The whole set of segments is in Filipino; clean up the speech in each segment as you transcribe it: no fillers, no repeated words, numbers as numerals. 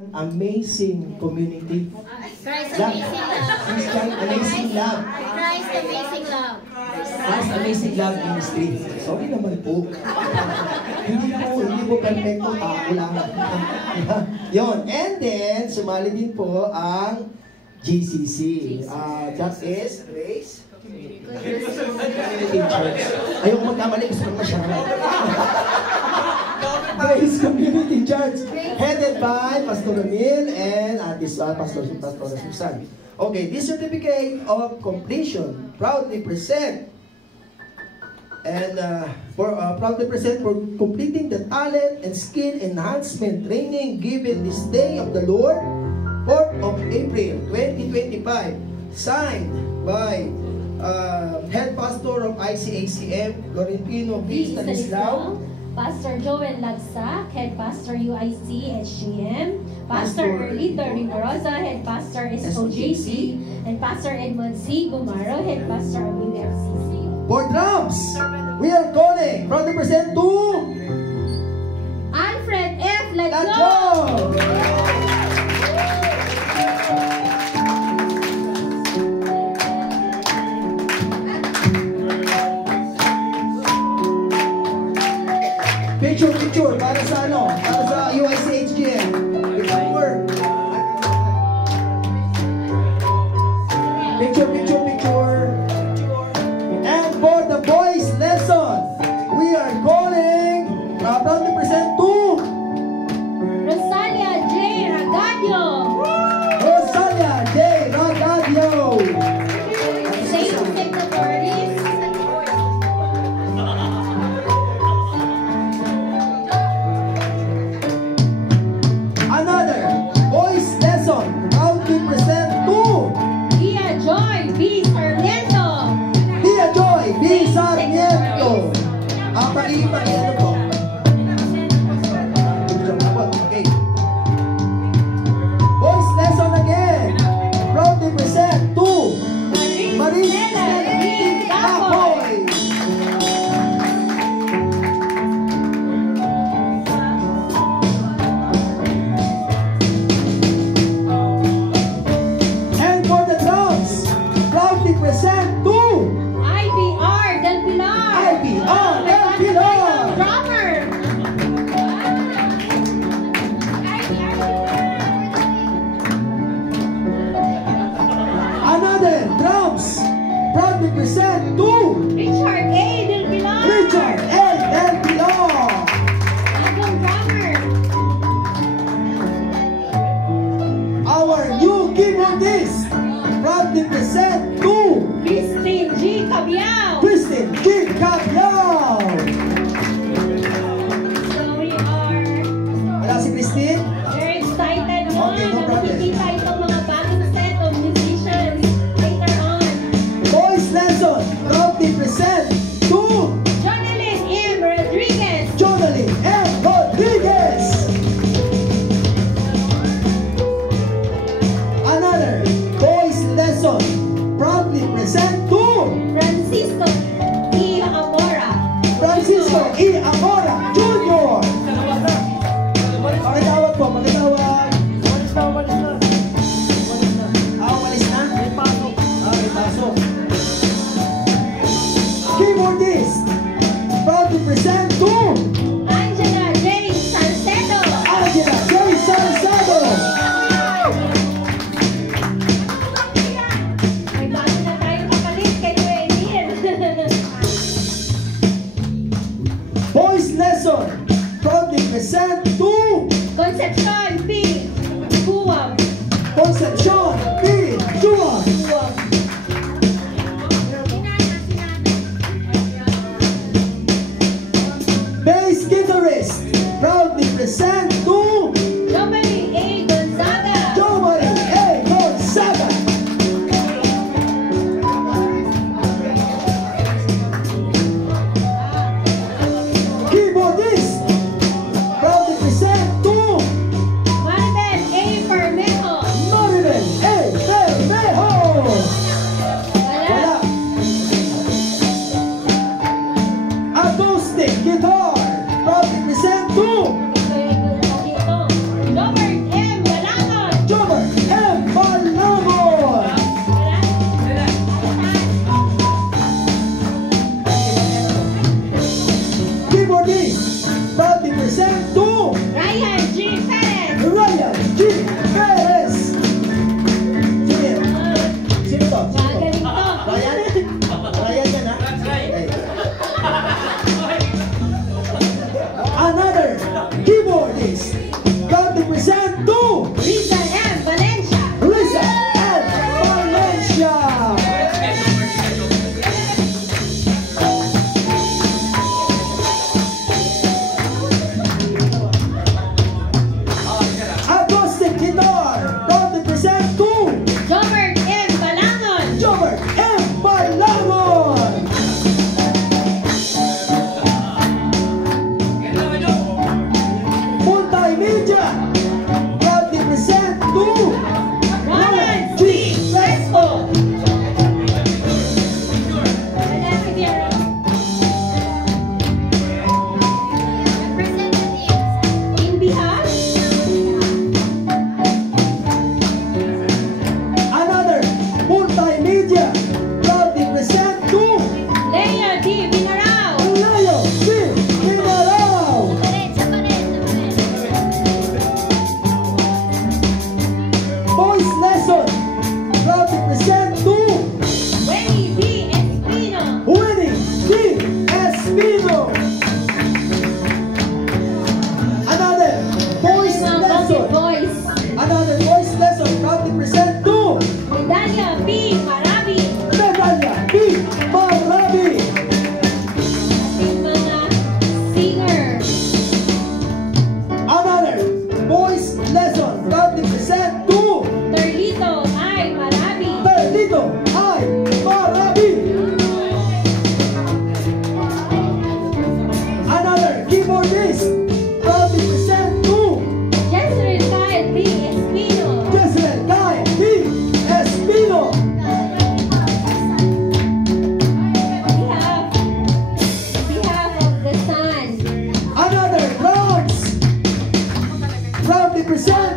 Amazing community. Christ Amazing Love. Christian Amazing Love. Christ Amazing Love. Christ Amazing Love Ministry. Sorry naman po. hindi po perfecto. Ako lang. Yun. And then, sumali din po ang GCC. That is Grace Community Church. Ayoko magkamali. Gusto ko masyara. Grace Community Church, headed by Pastor Ramil and Pastor Susan. Okay, this certificate of completion proudly present for completing the talent and skill enhancement training given this day of the Lord, 4th of April 2025, signed by Head Pastor of ICACM, Florentino B. Stanislao, Pastor Joel Lagsa, Head Pastor UIC HGM, Pastor Lito Rigorosa, Head Pastor SOJC, and Pastor Edmond C. Gumaro, Head Pastor of UFCC. For drums, we are calling from the present to Alfred F. Ladjo! Picture, para sa ano? Para sa UIC HGM. Picture. And for the boys lesson, we are calling from the present to Rosalia J. Ragadio. Rosalia J. Ragadio. State Secretaries. Another boys lesson, proudly present to Dia Joy B. Sarmiento. Dia Joy B. Sarmiento. Pag-ano po? Okay. Boys lesson again. Proudly present to Maris Stella B. Apoy. And for the drums, proudly present to IBR Del Pilar. IBR Del Pilar. Drummer. Another drums, proudly present to Richard A. Del Pilar. Richard A. Del Pilar. Bagong drummer. Our new keyboardist, proudly present to Christine G. Cabiao. Christine G. Cabiao. So we are Wala si Christine? very excited Okay, no na problem. makikita itong mga bagong set of musicians later on. Boys lesson, proudly present to Jonalyn M. Rodriguez. Jonalyn M. Rodriguez. Another boys lesson, proudly present to Francisco E. Amor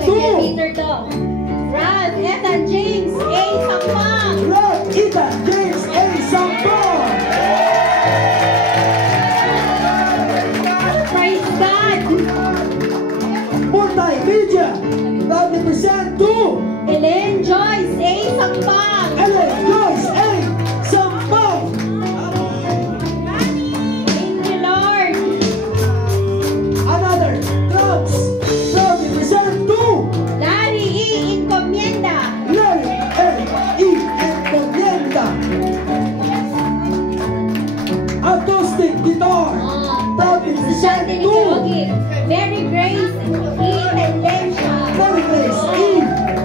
Kanya Peter to. Ralph, Ethan, James, A. Sampang. Ralph, Ethan, James, A. Sampang. Praise God. Multimedia, proudly present to Ellen Joyce, A. Sampang. Ellen Joyce, A. Sampang. Thank you, Lord. Another drums, proudly present to Larry E. Encomienda. Larry L. E. Encomienda. Acoustic guitar, proudly present Shanti to Nicogi. Mary Grace E. Tendencia. Mary Grace E.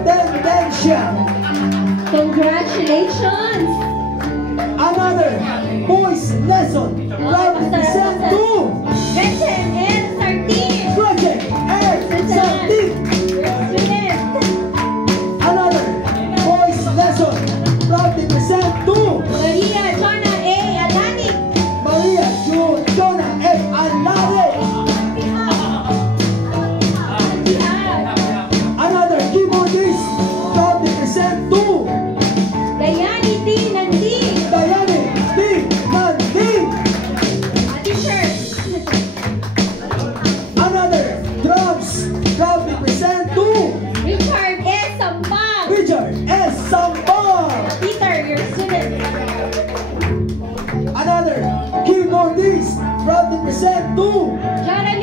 Tendencia. Congratulations. Another voice lesson, proudly present to Gretchen L. Sartin. Project Air Santik. Student. Another voice lesson, proudly present to Maria Jonah A. Alani. Maria Jonah F. Alade. Another keyboardist, proudly present to Dayani T. Nandi. Diane D. Nandi. Teacher. Another drums, proudly present to Richard S. Sampang. Richard S. Sampang. Peter, your student. Another keyboardist, proudly present to Jared